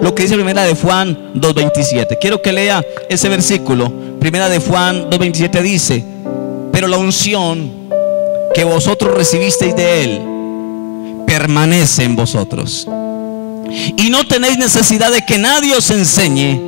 lo que dice primera de Juan 2:27. Quiero que lea ese versículo. Primera de Juan 2:27 dice: pero la unción que vosotros recibisteis de él permanece en vosotros, y no tenéis necesidad de que nadie os enseñe,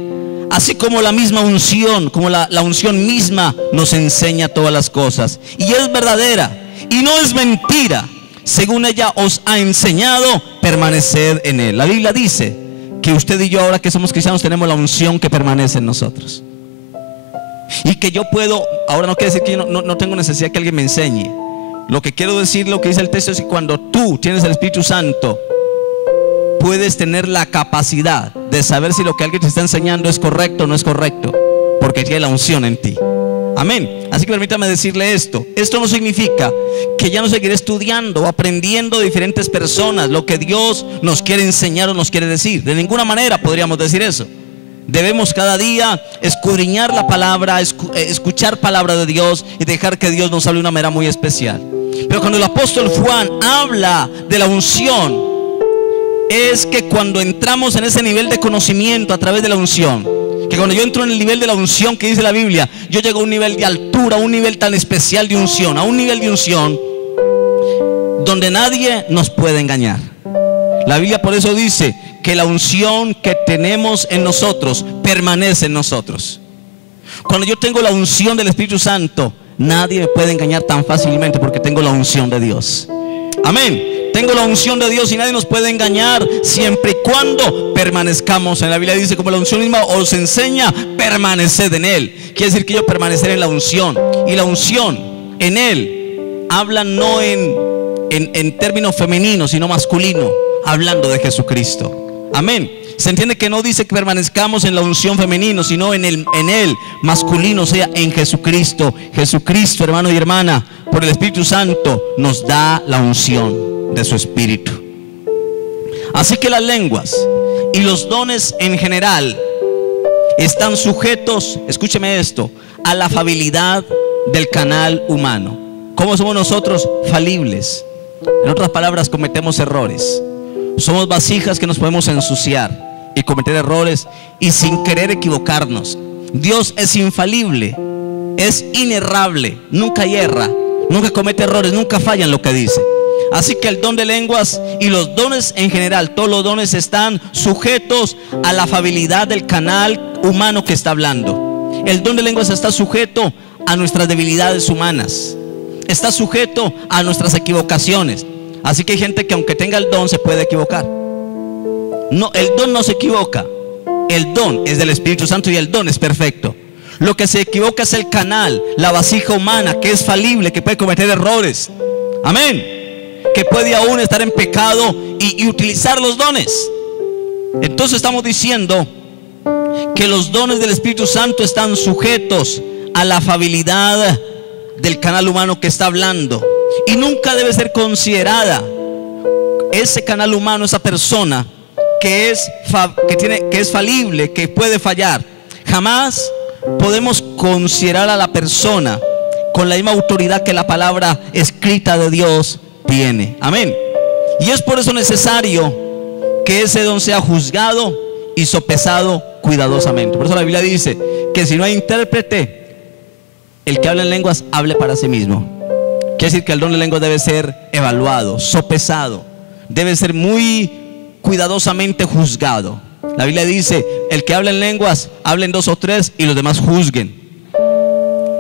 así como la misma unción, como la unción misma nos enseña todas las cosas, y es verdadera y no es mentira. Según ella os ha enseñado, permaneced en él. La Biblia dice que usted y yo, ahora que somos cristianos, tenemos la unción que permanece en nosotros. Y que yo puedo, ahora no quiere decir que yo no tengo necesidad que alguien me enseñe. Lo que quiero decir, lo que dice el texto, es que cuando tú tienes el Espíritu Santo, puedes tener la capacidad de saber si lo que alguien te está enseñando es correcto o no es correcto, porque tiene la unción en ti. Amén. Así que permítame decirle esto. Esto no significa que ya no seguiré estudiando o aprendiendo de diferentes personas lo que Dios nos quiere enseñar o nos quiere decir. De ninguna manera podríamos decir eso. Debemos cada día escudriñar la palabra, escuchar palabra de Dios y dejar que Dios nos hable de una manera muy especial. Pero cuando el apóstol Juan habla de la unción, es que cuando entramos en ese nivel de conocimiento a través de la unción, que cuando yo entro en el nivel de la unción que dice la Biblia, yo llego a un nivel de altura, a un nivel tan especial de unción, a un nivel de unción donde nadie nos puede engañar. La Biblia por eso dice que la unción que tenemos en nosotros permanece en nosotros. Cuando yo tengo la unción del Espíritu Santo, nadie me puede engañar tan fácilmente, porque tengo la unción de Dios. Amén. Tengo la unción de Dios y nadie nos puede engañar siempre y cuando permanezcamos. En la Biblia dice, como la unción misma os enseña, permaneced en él. Quiere decir que yo permanecer en la unción. Y la unción en él habla no en términos femeninos, sino masculino, hablando de Jesucristo. Amén. Se entiende que no dice que permanezcamos en la unción femenino, sino en él masculino, o sea, en Jesucristo. Jesucristo, hermano y hermana, por el Espíritu Santo nos da la unción de su Espíritu. Así que las lenguas y los dones en general están sujetos, escúcheme esto, a la falibilidad del canal humano. ¿Cómo somos nosotros? Falibles. En otras palabras, cometemos errores. Somos vasijas que nos podemos ensuciar y cometer errores y sin querer equivocarnos. Dios es infalible, es inerrable, nunca hierra, nunca comete errores, nunca falla en lo que dice. Así que el don de lenguas y los dones en general, todos los dones están sujetos a la falibilidad del canal humano que está hablando. El don de lenguas está sujeto a nuestras debilidades humanas, está sujeto a nuestras equivocaciones. Así que hay gente que aunque tenga el don se puede equivocar. No, el don no se equivoca. El don es del Espíritu Santo y el don es perfecto. Lo que se equivoca es el canal, la vasija humana, que es falible, que puede cometer errores. Amén. Que puede aún estar en pecado y utilizar los dones. Entonces estamos diciendo que los dones del Espíritu Santo están sujetos a la falibilidad del canal humano que está hablando, y nunca debe ser considerada ese canal humano, esa persona que es falible, que puede fallar. Jamás podemos considerar a la persona con la misma autoridad que la palabra escrita de Dios tiene. Amén. Y es por eso necesario que ese don sea juzgado y sopesado cuidadosamente. Por eso la Biblia dice que si no hay intérprete, el que habla en lenguas hable para sí mismo. Quiere decir que el don de lenguas debe ser evaluado, sopesado, debe ser muy cuidadosamente juzgado. La Biblia dice: el que habla en lenguas, hablen 2 o 3 y los demás juzguen.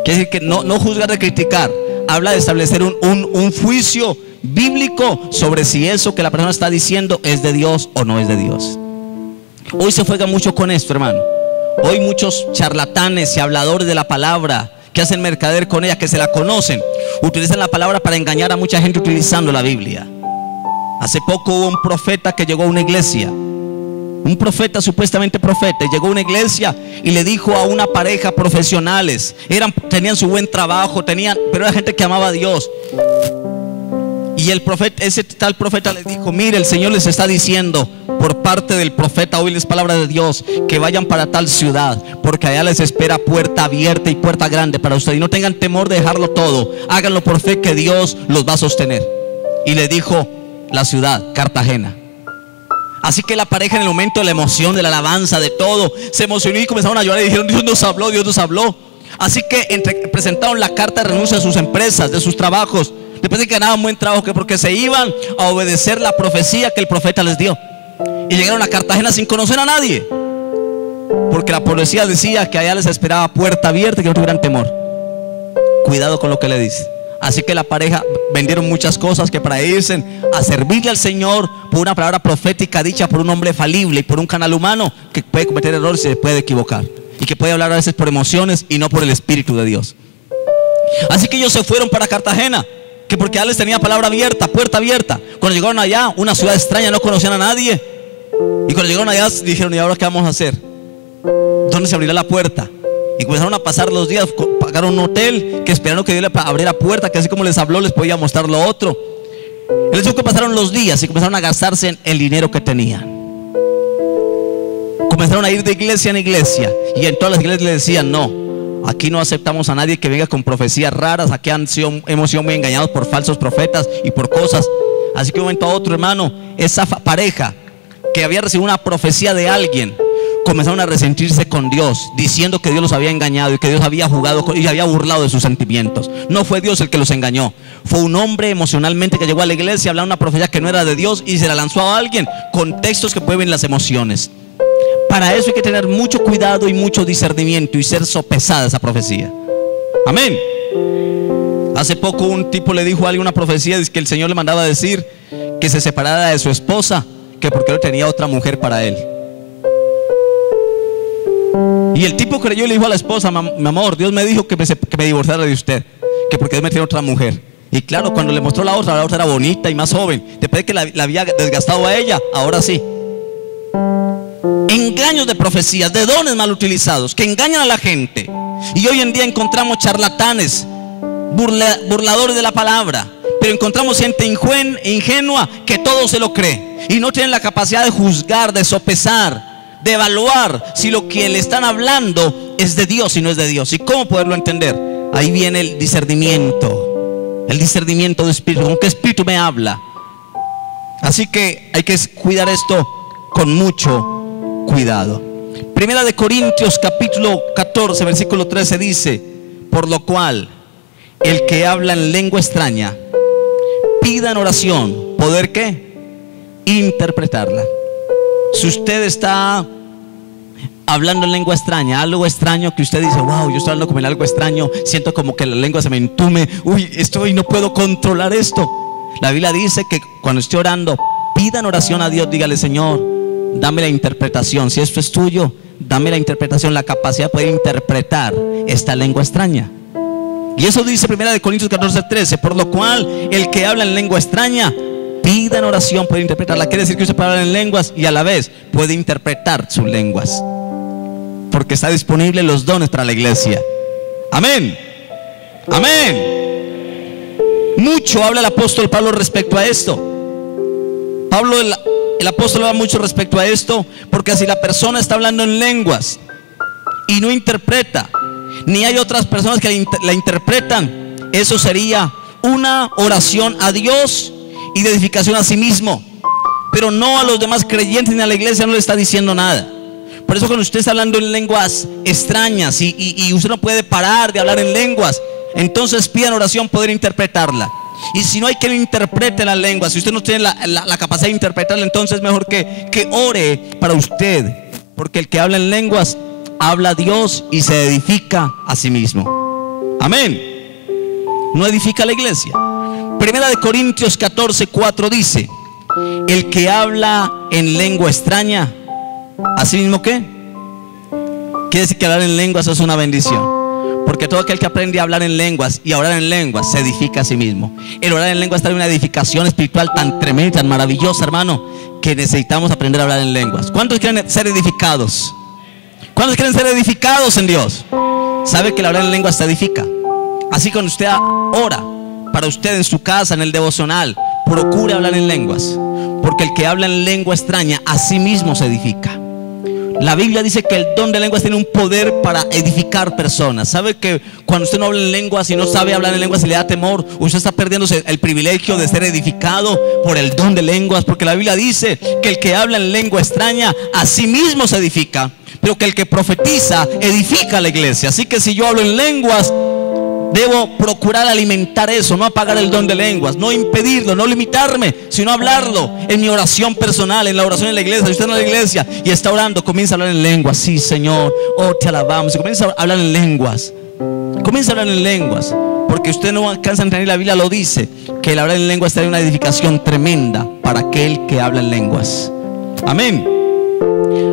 Quiere decir que no juzgar de criticar, habla de establecer un juicio bíblico sobre si eso que la persona está diciendo es de Dios o no es de Dios. Hoy se juega mucho con esto, hermano. Hoy muchos charlatanes y habladores de la palabra, que hacen mercader con ella, que se la conocen, utilizan la palabra para engañar a mucha gente utilizando la Biblia. Hace poco hubo un profeta que llegó a una iglesia, un profeta, supuestamente profeta, llegó a una iglesia y le dijo a una pareja profesionales, tenían su buen trabajo, pero era gente que amaba a Dios. Y el profeta, ese tal profeta les dijo: mire, el Señor les está diciendo por parte del profeta, hoy les palabra de Dios, que vayan para tal ciudad, porque allá les espera puerta abierta y puerta grande para ustedes, y no tengan temor de dejarlo todo, háganlo por fe que Dios los va a sostener. Y le dijo la ciudad, Cartagena. Así que la pareja, en el momento de la emoción, de la alabanza, de todo, se emocionó y comenzaron a llorar y dijeron: Dios nos habló, Dios nos habló. Así que presentaron la carta de renuncia a sus empresas, de sus trabajos, después de que ganaban buen trabajo, que porque se iban a obedecer la profecía que el profeta les dio. Y llegaron a Cartagena sin conocer a nadie, porque la profecía decía que allá les esperaba puerta abierta y que no tuvieran temor. Cuidado con lo que le dice. Así que la pareja vendieron muchas cosas, que para irse a servirle al Señor por una palabra profética dicha por un hombre falible y por un canal humano que puede cometer errores y se puede equivocar, y que puede hablar a veces por emociones y no por el Espíritu de Dios. Así que ellos se fueron para Cartagena, que porque ya les tenía palabra abierta, puerta abierta. Cuando llegaron allá, una ciudad extraña, no conocían a nadie, y cuando llegaron allá dijeron: ¿y ahora qué vamos a hacer? ¿Dónde se abrirá la puerta? Y comenzaron a pasar los días, pagaron un hotel, que esperaron que Dios les abriera puerta, que así como les habló les podía mostrar lo otro. El hecho que pasaron los días y comenzaron a gastarse en el dinero que tenían. Comenzaron a ir de iglesia en iglesia, y en todas las iglesias les decían: no, aquí no aceptamos a nadie que venga con profecías raras. Aquí hemos sido muy engañados por falsos profetas y por cosas. Así que de un momento a otro, hermano, esa pareja que había recibido una profecía de alguien, comenzaron a resentirse con Dios, diciendo que Dios los había engañado y que Dios había jugado y había burlado de sus sentimientos. No fue Dios el que los engañó, fue un hombre emocionalmente que llegó a la iglesia, hablaba una profecía que no era de Dios y se la lanzó a alguien con textos que mueven las emociones. Para eso hay que tener mucho cuidado y mucho discernimiento y ser sopesada esa profecía. Amén. Hace poco un tipo le dijo a alguien una profecía, dice que el Señor le mandaba a decir que se separara de su esposa, que porque él tenía otra mujer para él. Y el tipo creyó y le dijo a la esposa: mi amor, Dios me dijo que me divorciara de usted, que porque Dios me tiene otra mujer. Y claro, cuando le mostró la otra era bonita y más joven. Después de que la había desgastado a ella, ahora sí. Engaños de profecías, de dones mal utilizados, que engañan a la gente. Y hoy en día encontramos charlatanes, burladores de la palabra, pero encontramos gente ingenua que todo se lo cree y no tienen la capacidad de juzgar, de sopesar, de evaluar si lo que le están hablando es de Dios y no es de Dios. ¿Y cómo poderlo entender? Ahí viene el discernimiento de espíritu. ¿Con qué espíritu me habla? Así que hay que cuidar esto con mucho cuidado. Primera de Corintios capítulo 14 versículo 13 dice: por lo cual el que habla en lengua extraña pida en oración poder ¿qué? Interpretarla. Si usted está hablando en lengua extraña, algo extraño que usted dice: wow, yo estoy hablando como en algo extraño, siento como que la lengua se me entume, no puedo controlar esto. La Biblia dice que cuando esté orando, pida en oración a Dios, dígale: Señor, dame la interpretación. Si esto es tuyo, dame la interpretación, la capacidad de poder interpretar esta lengua extraña. Y eso dice 1 Corintios 14:13: por lo cual el que habla en lengua extraña pida en oración puede interpretarla. Quiere decir que usted puede hablar en lenguas y a la vez puede interpretar sus lenguas, porque está disponible los dones para la iglesia. Amén. Amén. Mucho habla el apóstol Pablo respecto a esto. El apóstol habla mucho respecto a esto, porque si la persona está hablando en lenguas y no interpreta, ni hay otras personas que la interpretan, eso sería una oración a Dios y de edificación a sí mismo, pero no a los demás creyentes ni a la iglesia. No le está diciendo nada. Por eso cuando usted está hablando en lenguas extrañas y usted no puede parar de hablar en lenguas, entonces pida en oración poder interpretarla. Y si no hay quien interprete las lenguas, si usted no tiene la capacidad de interpretarla, entonces es mejor que ore para usted, porque el que habla en lenguas habla a Dios y se edifica a sí mismo. Amén. No edifica a la iglesia. Primera de Corintios 14:4 dice: el que habla en lengua extraña, ¿así mismo qué? Quiere decir que hablar en lenguas es una bendición, porque todo aquel que aprende a hablar en lenguas y a orar en lenguas se edifica a sí mismo. El orar en lenguas trae una edificación espiritual tan tremenda, tan maravillosa, hermano, que necesitamos aprender a hablar en lenguas. ¿Cuántos quieren ser edificados? ¿Cuántos quieren ser edificados en Dios? ¿Sabe que el hablar en lenguas se edifica? Así cuando usted ora para usted en su casa, en el devocional, procure hablar en lenguas, porque el que habla en lengua extraña a sí mismo se edifica. La Biblia dice que el don de lenguas tiene un poder para edificar personas. ¿Sabe que cuando usted no habla en lenguas y no sabe hablar en lenguas y le da temor, usted está perdiéndose el privilegio de ser edificado por el don de lenguas? Porque la Biblia dice que el que habla en lengua extraña a sí mismo se edifica, pero que el que profetiza edifica a la iglesia. Así que si yo hablo en lenguas, debo procurar alimentar eso, no apagar el don de lenguas, no impedirlo, no limitarme, sino hablarlo en mi oración personal, en la oración en la iglesia. Si usted está en la iglesia y está orando, comienza a hablar en lenguas. Sí, Señor, oh, te alabamos. Y comienza a hablar en lenguas. Comienza a hablar en lenguas, porque usted no alcanza a entender. La Biblia lo dice, que el hablar en lenguas trae una edificación tremenda para aquel que habla en lenguas. Amén.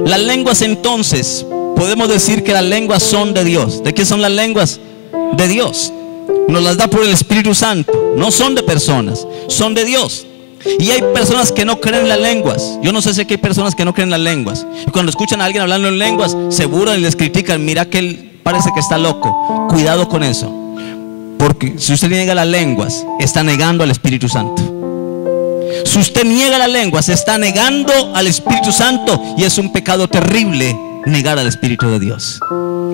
Las lenguas, entonces, podemos decir que las lenguas son de Dios. ¿De qué son las lenguas? De Dios. Nos las da por el Espíritu Santo. No son de personas, son de Dios. Y hay personas que no creen en las lenguas. Yo no sé si hay personas que no creen en las lenguas, y cuando escuchan a alguien hablando en lenguas, se burlan y les critican. Mira que él parece que está loco. Cuidado con eso, porque si usted niega las lenguas, está negando al Espíritu Santo. Si usted niega las lenguas, está negando al Espíritu Santo, y es un pecado terrible negar al Espíritu de Dios.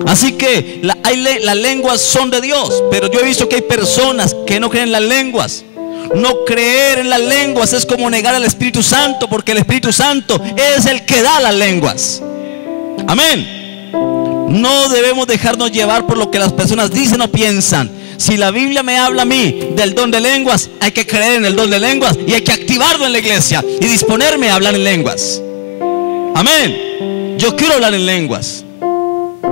Así que las lenguas son de Dios, pero yo he visto que hay personas que no creen en las lenguas. No creer en las lenguas es como negar al Espíritu Santo, porque el Espíritu Santo es el que da las lenguas. Amén. No debemos dejarnos llevar por lo que las personas dicen o piensan. Si la Biblia me habla a mí del don de lenguas, hay que creer en el don de lenguas y hay que activarlo en la iglesia y disponerme a hablar en lenguas. Amén. Yo quiero hablar en lenguas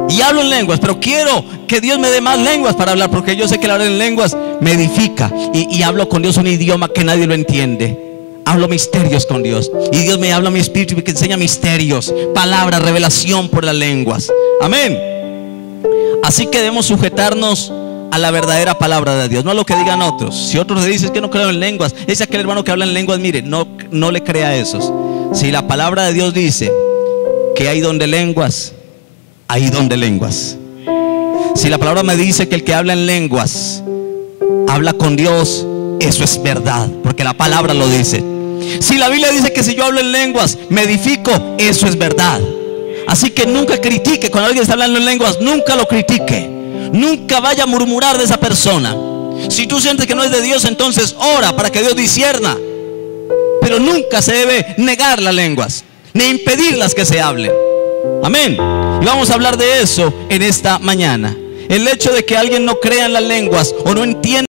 y hablo en lenguas, pero quiero que Dios me dé más lenguas para hablar, porque yo sé que el hablar en lenguas me edifica, y hablo con Dios un idioma que nadie lo entiende. Hablo misterios con Dios, y Dios me habla a mi espíritu y me enseña misterios, palabras, revelación por las lenguas. Amén. Así que debemos sujetarnos a la verdadera palabra de Dios, no a lo que digan otros. Si otros le dicen que no creo en lenguas, ese aquel hermano que habla en lenguas, mire, no le crea a esos. Si la palabra de Dios dice que hay don de lenguas, hay don de lenguas. Si la palabra me dice que el que habla en lenguas habla con Dios, eso es verdad, porque la palabra lo dice. Si la Biblia dice que si yo hablo en lenguas me edifico, eso es verdad. Así que nunca critique cuando alguien está hablando en lenguas, nunca lo critique. Nunca vaya a murmurar de esa persona. Si tú sientes que no es de Dios, entonces ora para que Dios discierna. Pero nunca se debe negar las lenguas, ni impedirlas que se hablen. Amén. Y vamos a hablar de eso en esta mañana. El hecho de que alguien no crea en las lenguas o no entienda